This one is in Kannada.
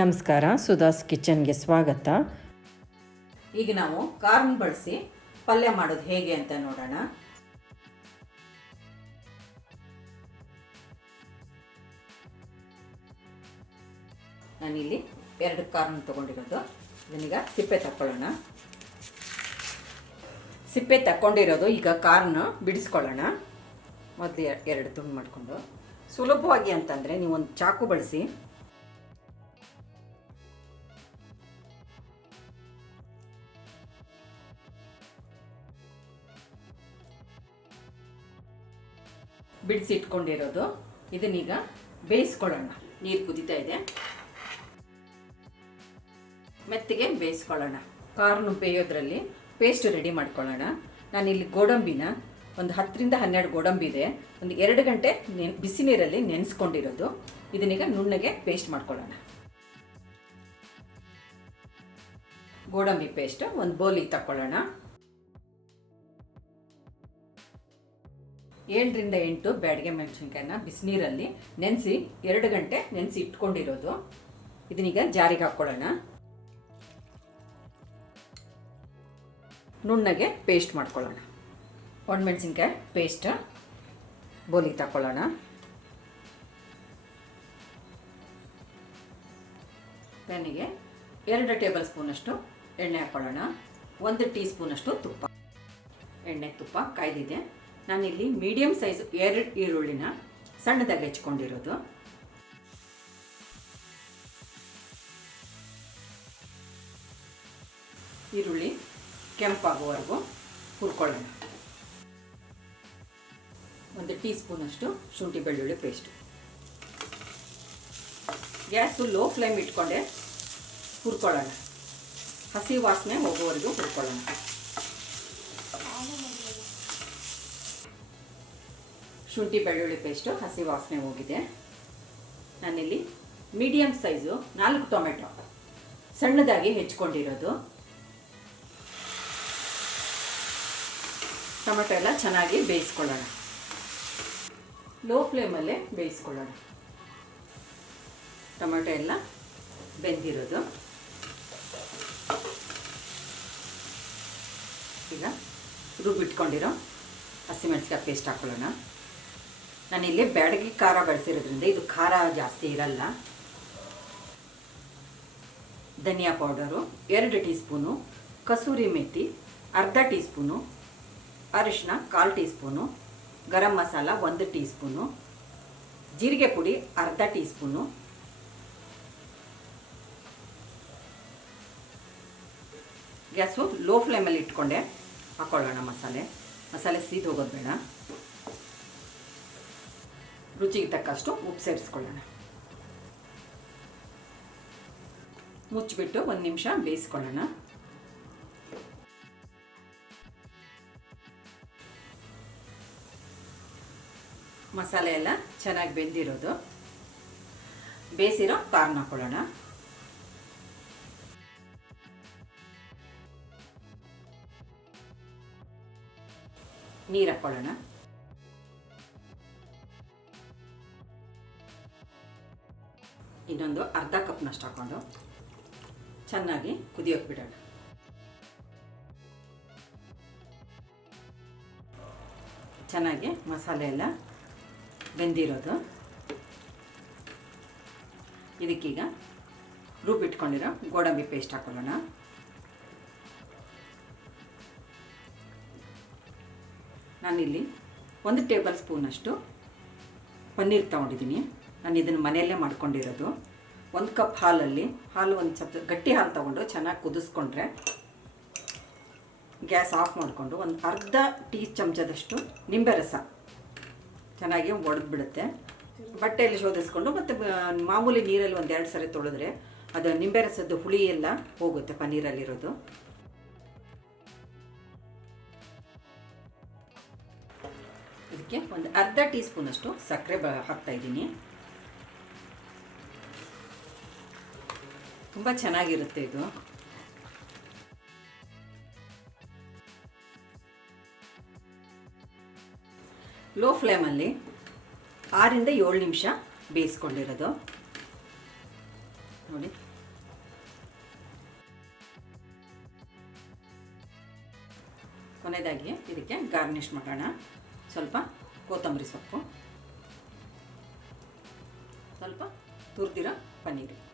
ನಮಸ್ಕಾರ ಸುಧಾಸ್ ಕಿಚನ್ಗೆ ಸ್ವಾಗತ. ಈಗ ನಾವು ಕಾರ್ನ್ ಬಳಸಿ ಪಲ್ಯ ಮಾಡೋದು ಹೇಗೆ ಅಂತ ನೋಡೋಣ. ನಾನಿಲ್ಲಿ ಎರಡು ಕಾರ್ನ್ ತಗೊಂಡಿರೋದು. ಇದನ್ನೀಗ ಸಿಪ್ಪೆ ತಕ್ಕೊಳ್ಳೋಣ. ಸಿಪ್ಪೆ ತಕ್ಕೊಂಡಿರೋದು ಈಗ ಕಾರ್ನ್ ಬಿಡಿಸ್ಕೊಳ್ಳೋಣ. ಮೊದಲು ಎರಡು ತುಂಡು ಮಾಡಿಕೊಂಡು. ಸುಲಭವಾಗಿ ಅಂತಂದರೆ ನೀವು ಒಂದು ಚಾಕು ಬಳಸಿ. ಬಿಡಿಸಿ ಇಟ್ಕೊಂಡಿರೋದು ಇದನ್ನೀಗ ಬೇಯಿಸ್ಕೊಳ್ಳೋಣ. ನೀರು ಕುದೀತಾ ಇದೆ. ಮೆತ್ತಿಗೆ ಬೇಯಿಸ್ಕೊಳ್ಳೋಣ. ಕಾರ್ನು ಬೇಯೋದ್ರಲ್ಲಿ ಪೇಸ್ಟ್ ರೆಡಿ ಮಾಡ್ಕೊಳ್ಳೋಣ. ನಾನಿಲ್ಲಿ ಗೋಡಂಬಿನ ಒಂದು ಹತ್ತರಿಂದ ಹನ್ನೆರಡು ಗೋಡಂಬಿ ಇದೆ. ಒಂದು ಎರಡು ಗಂಟೆ ನೆನ್ ಬಿಸಿ ನೀರಲ್ಲಿ ನೆನೆಸ್ಕೊಂಡಿರೋದು. ಇದನ್ನೀಗ ನುಣ್ಣಗೆ ಪೇಸ್ಟ್ ಮಾಡ್ಕೊಳ್ಳೋಣ. ಗೋಡಂಬಿ ಪೇಸ್ಟ್ ಒಂದು ಬೌಲಿಗೆ ತಗೊಳ್ಳೋಣ ಏಳರಿಂದ ಎಂಟು ಬ್ಯಾಡಿಗೆ ಮೆಣಸಿನ್ಕಾಯಿನ ಬಿಸಿನೀರಲ್ಲಿ ನೆನೆಸಿ ಎರಡು ಗಂಟೆ ನೆನೆಸಿ ಇಟ್ಕೊಂಡಿರೋದು. ಇದನ್ನೀಗ ಜಾರಿಗೆ ಹಾಕ್ಕೊಳ್ಳೋಣ. ನುಣ್ಣಗೆ ಪೇಸ್ಟ್ ಮಾಡ್ಕೊಳ್ಳೋಣ. ಒಣಮೆಣಸಿನ್ಕಾಯಿ ಪೇಸ್ಟ್. ಬೋಲಿಗೆ ತಗೊಳ್ಳೋಣ ಪ್ಯಾನಿಗೆ ಎರಡು ಟೇಬಲ್ ಸ್ಪೂನಷ್ಟು ಎಣ್ಣೆ ಹಾಕ್ಕೊಳ್ಳೋಣ. ಒಂದು ಟೀ ಸ್ಪೂನಷ್ಟು ತುಪ್ಪ. ಎಣ್ಣೆ ತುಪ್ಪ ಕಾಯ್ದಿದೆ. ನಾನಿಲ್ಲಿ ಮೀಡಿಯಮ್ ಸೈಜ್ ಎರಡು ಈರುಳ್ಳಿನ ಸಣ್ಣದಾಗಿ ಹೆಚ್ಕೊಂಡಿರೋದು ಈರುಳ್ಳಿ ಕೆಂಪಾಗುವವರೆಗೂ ಹುರ್ಕೊಳ್ಳೋಣ. ಒಂದು ಟೀ ಸ್ಪೂನಷ್ಟು ಶುಂಠಿ ಬೆಳ್ಳುಳ್ಳಿ ಪೇಸ್ಟ್ ಗ್ಯಾಸು ಲೋ ಫ್ಲೇಮ್ ಇಟ್ಕೊಂಡೆ ಹುರ್ಕೊಳ್ಳೋಣ. ಹಸಿ ವಾಸನೆ ಹೋಗೋವರೆಗೂ ಹುರ್ಕೊಳ್ಳೋಣ. ಶುಂಠಿ, ಬೆಳ್ಳುಳ್ಳಿ ಪೇಸ್ಟು ಹಸಿ ವಾಸನೆ ಹೋಗಿದೆ. ನಾನಿಲ್ಲಿ ಮೀಡಿಯಮ್ ಸೈಜು ನಾಲ್ಕು ಟೊಮೆಟೊ ಸಣ್ಣದಾಗಿ ಹೆಚ್ಕೊಂಡಿರೋದು. ಟೊಮೆಟೊ ಎಲ್ಲ ಚೆನ್ನಾಗಿ ಬೇಯಿಸ್ಕೊಳ್ಳೋಣ. ಲೋ ಫ್ಲೇಮಲ್ಲೇ ಬೇಯಿಸ್ಕೊಳ್ಳೋಣ. ಟೊಮೆಟೊ ಎಲ್ಲ ಬೆಂದಿರೋದು. ಈಗ ರುಬ್ಬಿಟ್ಕೊಂಡಿರೋ ಹಸಿಮೆಣಸಿಕಾಯಿ ಪೇಸ್ಟ್ ಹಾಕ್ಕೊಳ್ಳೋಣ ನಾನಿಲ್ಲಿ ಬ್ಯಾಡಗಿ ಖಾರ ಬಳಸಿರೋದ್ರಿಂದ ಇದು ಖಾರ ಜಾಸ್ತಿ ಇರಲ್ಲ. ಧನಿಯಾ ಪೌಡರು, ಎರಡು ಟೀ ಸ್ಪೂನು ಕಸೂರಿ ಮೆಥಿ ಅರ್ಧ ಟೀ ಸ್ಪೂನು ಅರಿಶಿನ ಕಾಲು ಟೀ ಸ್ಪೂನು ಗರಂ ಮಸಾಲ ಒಂದು ಟೀ ಸ್ಪೂನು ಜೀರಿಗೆ ಪುಡಿ ಅರ್ಧ ಟೀ ಸ್ಪೂನು ಗ್ಯಾಸು ಲೋ ಫ್ಲೇಮಲ್ಲಿ ಇಟ್ಕೊಂಡೆ. ಹಾಕ್ಕೊಳ್ಳೋಣ ಮಸಾಲೆ. ಮಸಾಲೆ ಸೀದ್ ಹೋಗೋದು ಬೇಡ. ರುಚಿಗೆ ತಕ್ಕಷ್ಟು ಉಪ್ಪು ಸೇರಿಸ್ಕೊಳ್ಳೋಣ. ಮುಚ್ಚಿಬಿಟ್ಟು ಒಂದು ನಿಮಿಷ ಬೇಯಿಸ್ಕೊಳ್ಳೋಣ. ಮಸಾಲೆ ಎಲ್ಲ ಚೆನ್ನಾಗಿ ಬೆಂದಿರೋದು. ಬೇಯಿಸಿರೋ ಕಾರ್ನ್ ಹಾಕೊಳ್ಳೋಣ. ನೀರು ಹಾಕ್ಕೊಳ್ಳೋಣ ಇನ್ನೊಂದು ಅರ್ಧ ಕಪ್ನಷ್ಟು ಹಾಕ್ಕೊಂಡು ಚೆನ್ನಾಗಿ ಕುದಿಯೋಕೆ ಬಿಡೋಣ. ಚೆನ್ನಾಗಿ ಮಸಾಲೆ ಎಲ್ಲ ಬೆಂದಿರೋದು. ಇದಕ್ಕೀಗ ರುಬ್ಬಿಟ್ಕೊಂಡಿರೋ ಗೋಡಂಬಿ ಪೇಸ್ಟ್ ಹಾಕೊಳ್ಳೋಣ. ನಾನಿಲ್ಲಿ ಒಂದು ಟೇಬಲ್ ಸ್ಪೂನಷ್ಟು ಪನ್ನೀರ್ ತೊಗೊಂಡಿದ್ದೀನಿ. ನಾನು ಇದನ್ನು ಮನೆಯಲ್ಲೇ ಮಾಡ್ಕೊಂಡಿರೋದು. ಒಂದು ಕಪ್ ಹಾಲಲ್ಲಿ, ಹಾಲು ಒಂದು ಸ್ವಲ್ಪ ಗಟ್ಟಿ ಹಾಲು ತೊಗೊಂಡು ಚೆನ್ನಾಗಿ ಕುದಿಸ್ಕೊಂಡ್ರೆ ಗ್ಯಾಸ್ ಆಫ್ ಮಾಡಿಕೊಂಡು ಒಂದು ಅರ್ಧ ಟೀ ಚಮಚದಷ್ಟು ನಿಂಬೆ ರಸ ಚೆನ್ನಾಗಿ ಒಡೆದು ಬಿಡುತ್ತೆ ಬಟ್ಟೆಯಲ್ಲಿ ಶೋಧಿಸ್ಕೊಂಡು ಮತ್ತು ಮಾಮೂಲಿ ನೀರಲ್ಲಿ ಒಂದು ಎರಡು ಸರಿ ತೊಳೆದ್ರೆ ಅದು ನಿಂಬೆ ರಸದ ಹುಳಿ ಎಲ್ಲ ಹೋಗುತ್ತೆ ಪನ್ನೀರಲ್ಲಿರೋದು. ಇದಕ್ಕೆ ಒಂದು ಅರ್ಧ ಟೀ ಸ್ಪೂನಷ್ಟು ಸಕ್ಕರೆ ಬ, ಹಾಕ್ತಾ ತುಂಬ ಚೆನ್ನಾಗಿರುತ್ತೆ ಇದು. ಲೋ ಫ್ಲೇಮಲ್ಲಿ ಆರಿಂದ ಏಳು ನಿಮಿಷ ಬೇಯಿಸ್ಕೊಂಡಿರೋದು. ನೋಡಿ. ಕೊನೆಯದಾಗಿ ಇದಕ್ಕೆ ಗಾರ್ನಿಷ್ ಮಾಡೋಣ. ಸ್ವಲ್ಪ ಕೊತ್ತಂಬರಿ ಸೊಪ್ಪು. ಸ್ವಲ್ಪ ತುರಿದಿರೋ ಪನ್ನೀರು.